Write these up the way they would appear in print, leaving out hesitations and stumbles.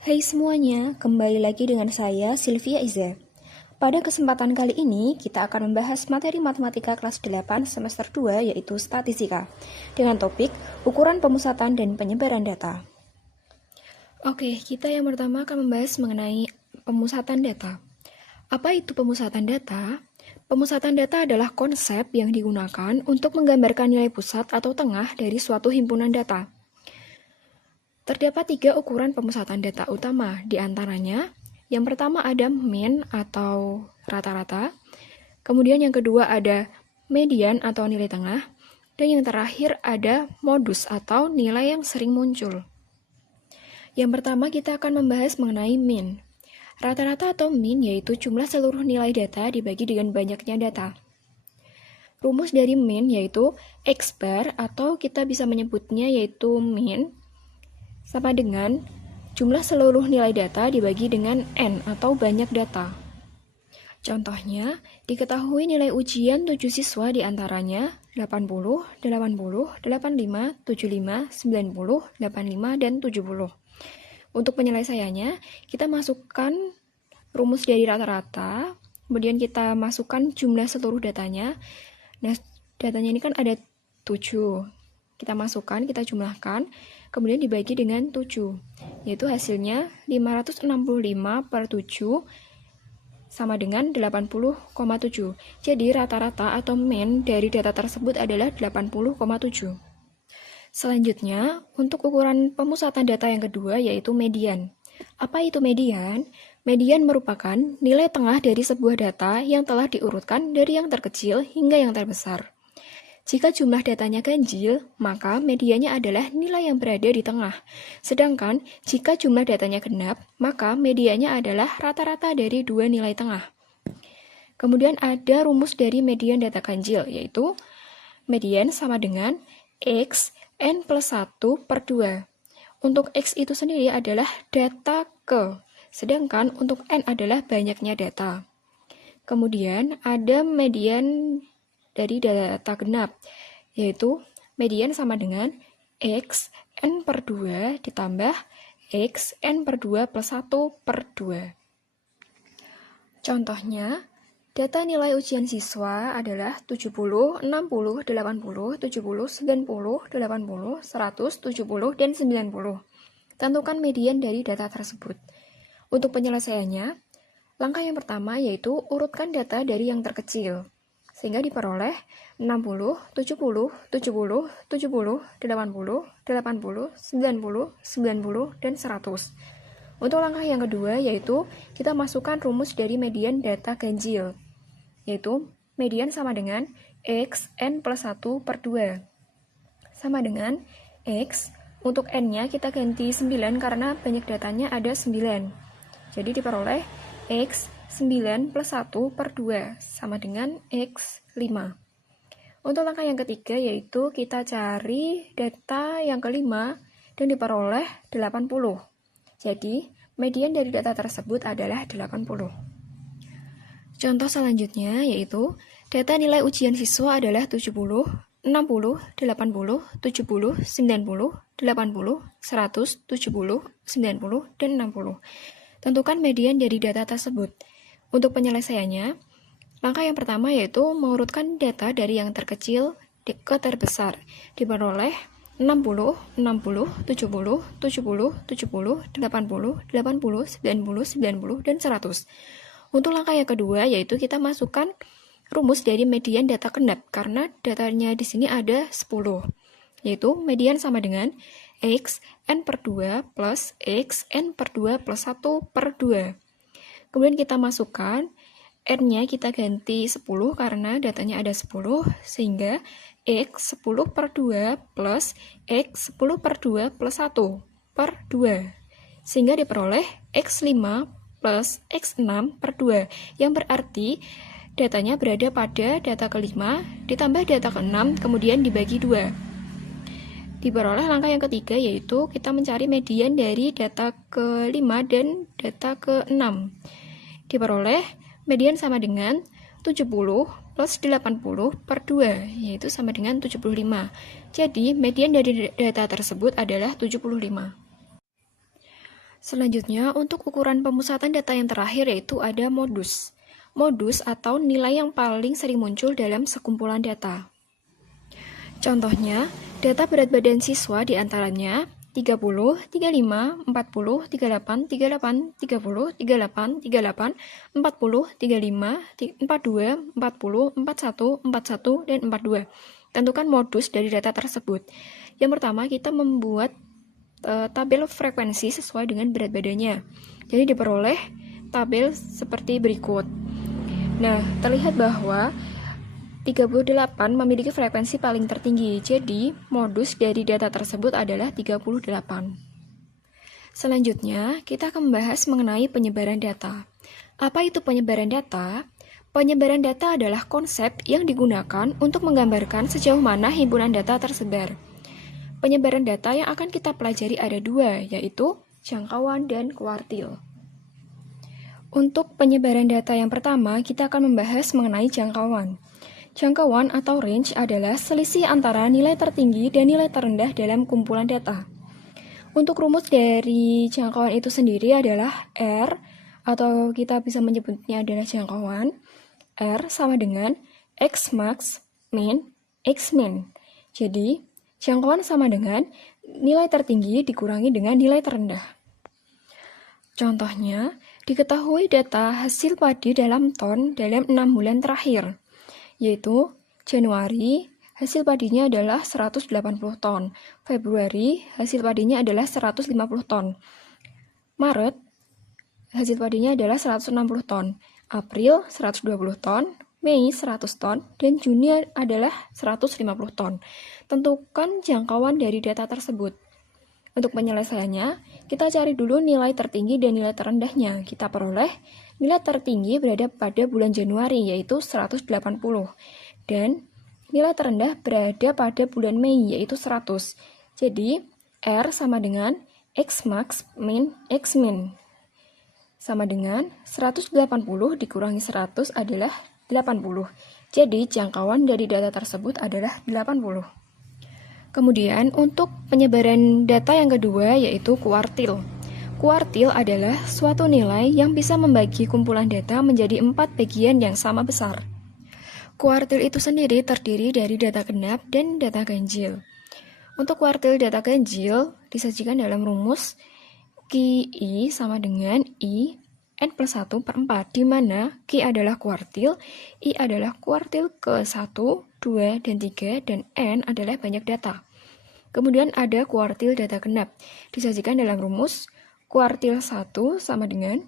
Hai semuanya, kembali lagi dengan saya Sylvia Iza. Pada kesempatan kali ini, kita akan membahas materi matematika kelas 8 semester 2 yaitu statistika dengan topik ukuran pemusatan dan penyebaran data. Oke, kita yang pertama akan membahas mengenai pemusatan data. Apa itu pemusatan data? Pemusatan data adalah konsep yang digunakan untuk menggambarkan nilai pusat atau tengah dari suatu himpunan data. Terdapat 3 ukuran pemusatan data utama, di antaranya yang pertama ada mean atau rata-rata, kemudian yang kedua ada median atau nilai tengah, dan yang terakhir ada modus atau nilai yang sering muncul. Yang pertama kita akan membahas mengenai mean. Rata-rata atau mean yaitu jumlah seluruh nilai data dibagi dengan banyaknya data. Rumus dari mean yaitu X bar atau kita bisa menyebutnya yaitu mean sama dengan jumlah seluruh nilai data dibagi dengan N atau banyak data. Contohnya, diketahui nilai ujian 7 siswa diantaranya 80, 80, 85, 75, 90, 85, dan 70. Untuk penyelesaiannya, kita masukkan rumus dari rata-rata, kemudian kita masukkan jumlah seluruh datanya. Nah, datanya ini kan ada 7. Kita masukkan, kita jumlahkan, kemudian dibagi dengan 7, yaitu hasilnya 565 per 7 sama dengan 80,7. Jadi rata-rata atau mean dari data tersebut adalah 80,7. Selanjutnya, untuk ukuran pemusatan data yang kedua yaitu median. Apa itu median? Median merupakan nilai tengah dari sebuah data yang telah diurutkan dari yang terkecil hingga yang terbesar. Jika jumlah datanya ganjil, maka mediannya adalah nilai yang berada di tengah. Sedangkan, jika jumlah datanya genap, maka mediannya adalah rata-rata dari dua nilai tengah. Kemudian ada rumus dari median data ganjil, yaitu median sama dengan X N plus 1 per 2. Untuk X itu sendiri adalah data sedangkan untuk N adalah banyaknya data. Kemudian ada median dari data genap, yaitu median sama dengan X N per 2 ditambah X N per 2 plus 1 per 2. Contohnya, data nilai ujian siswa adalah 70, 60, 80, 70, 90, 80, 100, 70, dan 90. Tentukan median dari data tersebut. Untuk penyelesaiannya, langkah yang pertama yaitu urutkan data dari yang terkecil, sehingga diperoleh 60, 70, 70, 70, 80, 80, 90, 90, dan 100. Untuk langkah yang kedua yaitu kita masukkan rumus dari median data ganjil, yaitu median sama dengan X N plus 1 per 2. Sama dengan X, untuk N-nya kita ganti 9 karena banyak datanya ada 9. Jadi diperoleh X 9 plus 1 per 2 sama dengan X 5. Untuk langkah yang ketiga yaitu kita cari data yang kelima dan diperoleh 80. Jadi median dari data tersebut adalah 80. Contoh selanjutnya yaitu data nilai ujian siswa adalah 70, 60, 80, 70, 90, 80, 100, 70, 90, dan 60. Tentukan median dari data tersebut. Untuk penyelesaiannya, langkah yang pertama yaitu mengurutkan data dari yang terkecil ke terbesar. Diperoleh 60, 60, 70, 70, 70, 80, 80, 90, 90, dan 100. Untuk langkah yang kedua yaitu kita masukkan rumus dari median data genap karena datanya di sini ada 10. Yaitu median sama dengan X N per 2 plus X N per 2 plus 1 per 2. Kemudian kita masukkan N-nya kita ganti 10 karena datanya ada 10, sehingga X 10 per 2 plus X 10 per 2 plus 1 per 2. Sehingga diperoleh X5 plus X6 per 2, yang berarti datanya berada pada data kelima ditambah data keenam kemudian dibagi 2. Diperoleh langkah yang ketiga yaitu kita mencari median dari data kelima dan data keenam. Diperoleh median sama dengan 70 plus 80 per 2, yaitu sama dengan 75. Jadi median dari data tersebut adalah 75. Selanjutnya, untuk ukuran pemusatan data yang terakhir yaitu ada modus. Modus atau nilai yang paling sering muncul dalam sekumpulan data. Contohnya, data berat badan siswa diantaranya 30, 35, 40, 38, 38, 30, 38, 38, 40, 35, 42, 40, 41, 41, dan 42. Tentukan modus dari data tersebut. Yang pertama, kita membuat tabel frekuensi sesuai dengan berat badannya. Jadi diperoleh tabel seperti berikut. Nah, terlihat bahwa 38 memiliki frekuensi paling tertinggi. Jadi, modus dari data tersebut adalah 38. Selanjutnya, kita akan membahas mengenai penyebaran data. Apa itu penyebaran data? Penyebaran data adalah konsep yang digunakan untuk menggambarkan sejauh mana himpunan data tersebar. Penyebaran data yang akan kita pelajari ada dua, yaitu jangkauan dan kuartil. Untuk penyebaran data yang pertama, kita akan membahas mengenai jangkauan. Jangkauan atau range adalah selisih antara nilai tertinggi dan nilai terendah dalam kumpulan data. Untuk rumus dari jangkauan itu sendiri adalah R, atau kita bisa menyebutnya adalah jangkauan. R sama dengan X max min X min. Jadi, jangkauan sama dengan nilai tertinggi dikurangi dengan nilai terendah. Contohnya, diketahui data hasil padi dalam ton dalam 6 bulan terakhir, yaitu Januari, hasil padinya adalah 180 ton, Februari, hasil padinya adalah 150 ton, Maret, hasil padinya adalah 160 ton, April, 120 ton, Mei 100 ton, dan Juni adalah 150 ton. Tentukan jangkauan dari data tersebut. Untuk penyelesaiannya, kita cari dulu nilai tertinggi dan nilai terendahnya. Kita peroleh nilai tertinggi berada pada bulan Januari, yaitu 180. Dan nilai terendah berada pada bulan Mei, yaitu 100. Jadi, R sama dengan X max min X min. Sama dengan 180 dikurangi 100 adalah 80. Jadi, jangkauan dari data tersebut adalah 80. Kemudian, untuk penyebaran data yang kedua yaitu kuartil. Kuartil adalah suatu nilai yang bisa membagi kumpulan data menjadi 4 bagian yang sama besar. Kuartil itu sendiri terdiri dari data genap dan data ganjil. Untuk kuartil data ganjil disajikan dalam rumus QI sama dengan I N plus 1 per 4, di mana Q adalah kuartil, I adalah kuartil ke-1, 2, dan 3, dan N adalah banyak data. Kemudian ada kuartil data genap, disajikan dalam rumus kuartil 1 sama dengan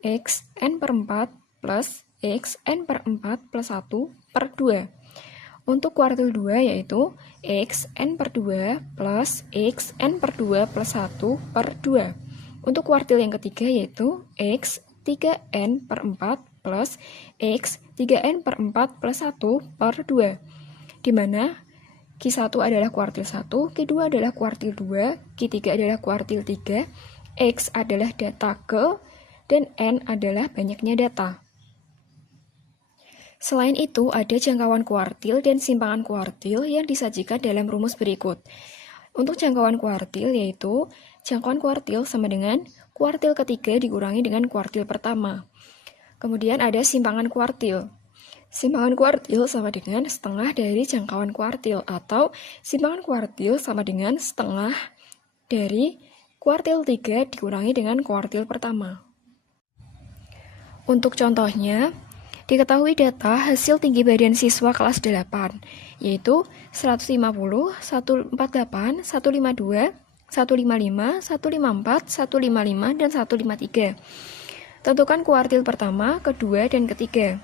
X N per 4 plus X N per 4 plus 1 per 2. Untuk kuartil 2 yaitu X N per 2 plus X N per 2 plus 1 per 2. Untuk kuartil yang ketiga yaitu X 3N per 4 plus X 3N per 4 plus 1 per 2, di mana Q1 adalah kuartil 1, Q2 adalah kuartil 2, Q3 adalah kuartil 3, X adalah data ke, dan N adalah banyaknya data. Selain itu, ada jangkauan kuartil dan simpangan kuartil yang disajikan dalam rumus berikut. Untuk jangkauan kuartil yaitu jangkauan kuartil sama dengan kuartil ketiga dikurangi dengan kuartil pertama. Kemudian ada simpangan kuartil. Simpangan kuartil sama dengan setengah dari jangkauan kuartil, atau simpangan kuartil sama dengan setengah dari kuartil 3 dikurangi dengan kuartil pertama. Untuk contohnya, diketahui data hasil tinggi badan siswa kelas 8, yaitu 150, 148, 152, 155, 154, 155, dan 153. Tentukan kuartil pertama, kedua, dan ketiga.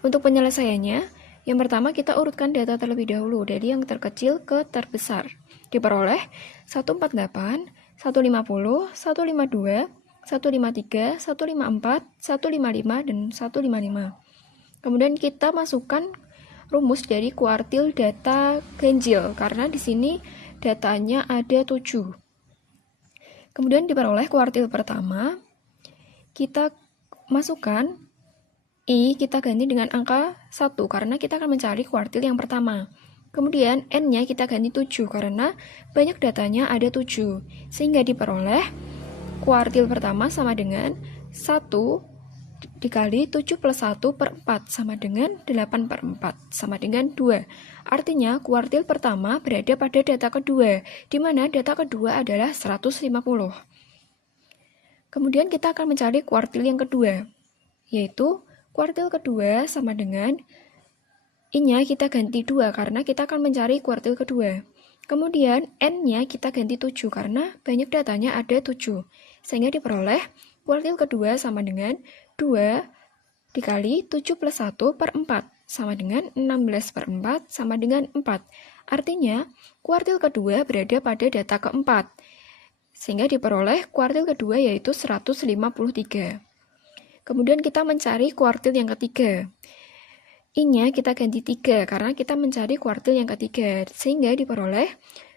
Untuk penyelesaiannya, yang pertama kita urutkan data terlebih dahulu dari yang terkecil ke terbesar. Diperoleh 148, 150, 152, 153, 154, 155, dan 155. Kemudian kita masukkan rumus dari kuartil data ganjil, karena di sini datanya ada 7. Kemudian diperoleh kuartil pertama, kita masukkan I, kita ganti dengan angka 1, karena kita akan mencari kuartil yang pertama. Kemudian N-nya kita ganti 7, karena banyak datanya ada 7, sehingga diperoleh kuartil pertama sama dengan 1 dikali 7 plus 1 per 4 sama dengan 8 per 4 sama dengan 2. Artinya kuartil pertama berada pada data kedua, di mana data kedua adalah 150. Kemudian kita akan mencari kuartil yang kedua, yaitu kuartil kedua sama dengan I-nya kita ganti 2 karena kita akan mencari kuartil kedua. Kemudian N-nya kita ganti 7 karena banyak datanya ada 7. Sehingga diperoleh kuartil kedua sama dengan 2 dikali 7 plus 1 per 4 sama dengan 16 per 4 sama dengan 4. Artinya kuartil kedua berada pada data keempat. Sehingga diperoleh kuartil kedua yaitu 153. Kemudian kita mencari kuartil yang ketiga. I-nya kita ganti 3 karena kita mencari kuartil yang ketiga, sehingga diperoleh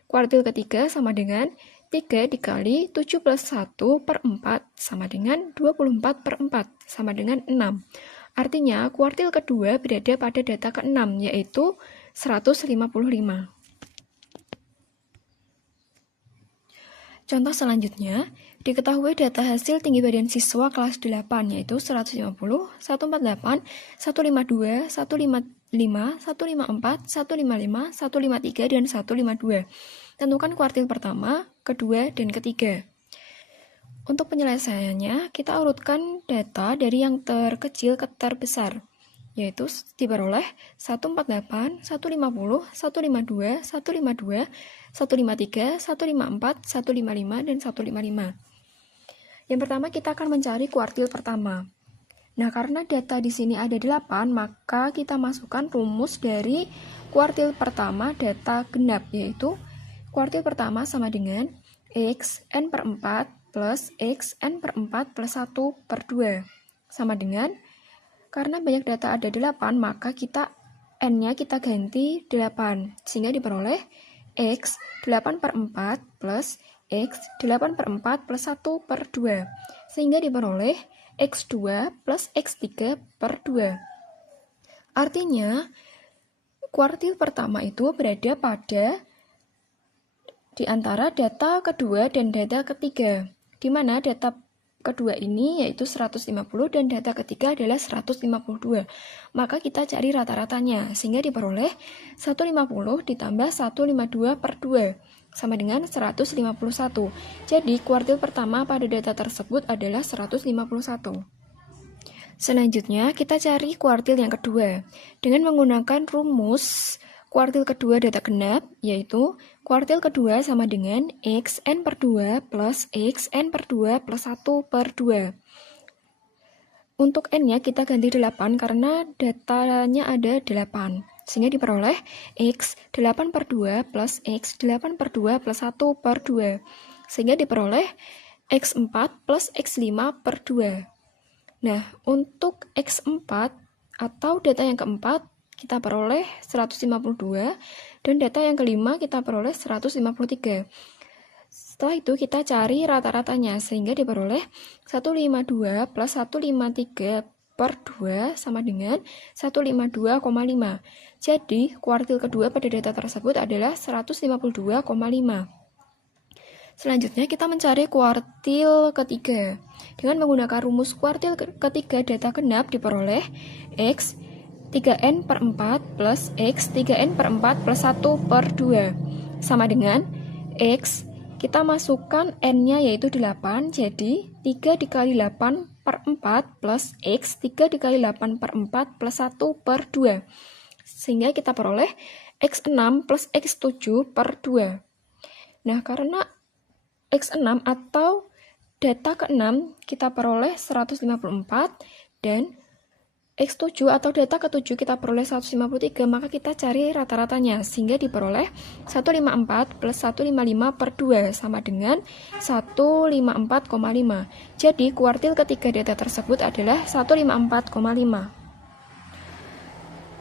kuartil ketiga sama dengan 3 dikali 7 plus 1 per 4 sama dengan 24 per 4 sama dengan 6. Artinya kuartil kedua berada pada data ke-6 yaitu 155. Contoh selanjutnya, diketahui data hasil tinggi badan siswa kelas 8 yaitu 150, 148, 152, 155, 154, 155, 153, dan 152. Tentukan kuartil pertama, kedua, dan ketiga. Untuk penyelesaiannya, kita urutkan data dari yang terkecil ke terbesar, yaitu diperoleh 148, 150, 152, 152, 153, 154, 155, dan 155. Yang pertama kita akan mencari kuartil pertama. Nah, karena data di sini ada 8, maka kita masukkan rumus dari kuartil pertama data genap, yaitu kuartil pertama sama dengan X N per 4 plus X N per 4 plus 1 per 2 sama dengan, karena banyak data ada 8, maka kita N-nya kita ganti 8, sehingga diperoleh X 8 per 4 plus X 8 per 4 plus 1 per 2, sehingga diperoleh X2 plus X3 per 2. Artinya, kuartil pertama itu berada pada di antara data kedua dan data ketiga, di mana data kedua ini yaitu 150 dan data ketiga adalah 152. Maka kita cari rata-ratanya, sehingga diperoleh 150 ditambah 152 per 2 sama dengan 151. Jadi kuartil pertama pada data tersebut adalah 151. Selanjutnya kita cari kuartil yang kedua dengan menggunakan rumus kuartil kedua data genap, yaitu kuartil kedua sama dengan X N per 2 plus X N per 2 plus 1 per 2. Untuk N-nya kita ganti 8 karena datanya ada 8, sehingga diperoleh X 8 per 2 plus X 8 per 2 plus 1 per 2, sehingga diperoleh X4 plus X5 per 2. Nah, untuk X4 atau data yang keempat, kita peroleh 152, dan data yang kelima kita peroleh 153. Setelah itu kita cari rata-ratanya, sehingga diperoleh 152 plus 153 per 2 sama dengan 152,5. Jadi, kuartil kedua pada data tersebut adalah 152,5. Selanjutnya kita mencari kuartil ketiga. Dengan menggunakan rumus kuartil ketiga data genap diperoleh X 3N per 4 plus X 3N per 4 plus 1 per 2 sama dengan X, kita masukkan N-nya yaitu 8, jadi 3 dikali 8 per 4 plus X 3 dikali 8 per 4 plus 1 per 2, sehingga kita peroleh X6 plus X7 per 2. Nah, karena X6 atau data ke-6 kita peroleh 154 dan X7 atau data ke-7 kita peroleh 153, maka kita cari rata-ratanya, sehingga diperoleh 154 plus 155 per 2 sama dengan 154,5. Jadi kuartil ketiga data tersebut adalah 154,5.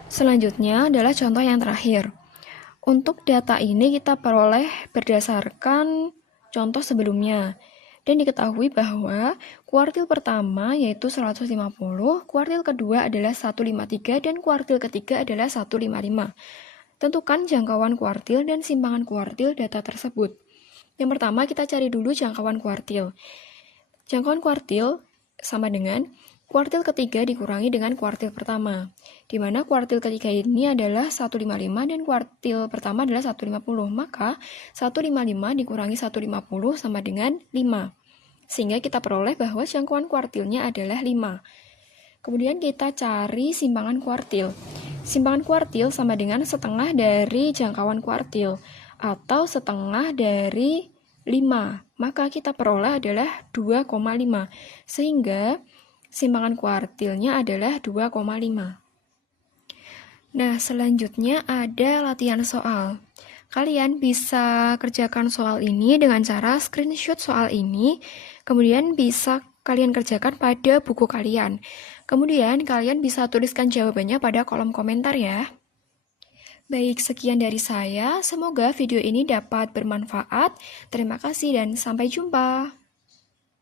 Selanjutnya adalah contoh yang terakhir. Untuk data ini kita peroleh berdasarkan contoh sebelumnya. Dan diketahui bahwa kuartil pertama yaitu 150, kuartil kedua adalah 153, dan kuartil ketiga adalah 155. Tentukan jangkauan kuartil dan simpangan kuartil data tersebut. Yang pertama kita cari dulu jangkauan kuartil. Jangkauan kuartil sama dengan kuartil ketiga dikurangi dengan kuartil pertama, di mana kuartil ketiga ini adalah 155 dan kuartil pertama adalah 150. Maka 155 dikurangi 150 sama dengan 5. Sehingga kita peroleh bahwa jangkauan kuartilnya adalah 5. Kemudian kita cari simpangan kuartil. Simpangan kuartil sama dengan setengah dari jangkauan kuartil, atau setengah dari 5. Maka kita peroleh adalah 2,5. Sehingga simpangan kuartilnya adalah 2,5. Nah, selanjutnya ada latihan soal. Kalian bisa kerjakan soal ini dengan cara screenshot soal ini, kemudian bisa kalian kerjakan pada buku kalian. Kemudian kalian bisa tuliskan jawabannya pada kolom komentar ya. Baik, sekian dari saya. Semoga video ini dapat bermanfaat. Terima kasih dan sampai jumpa.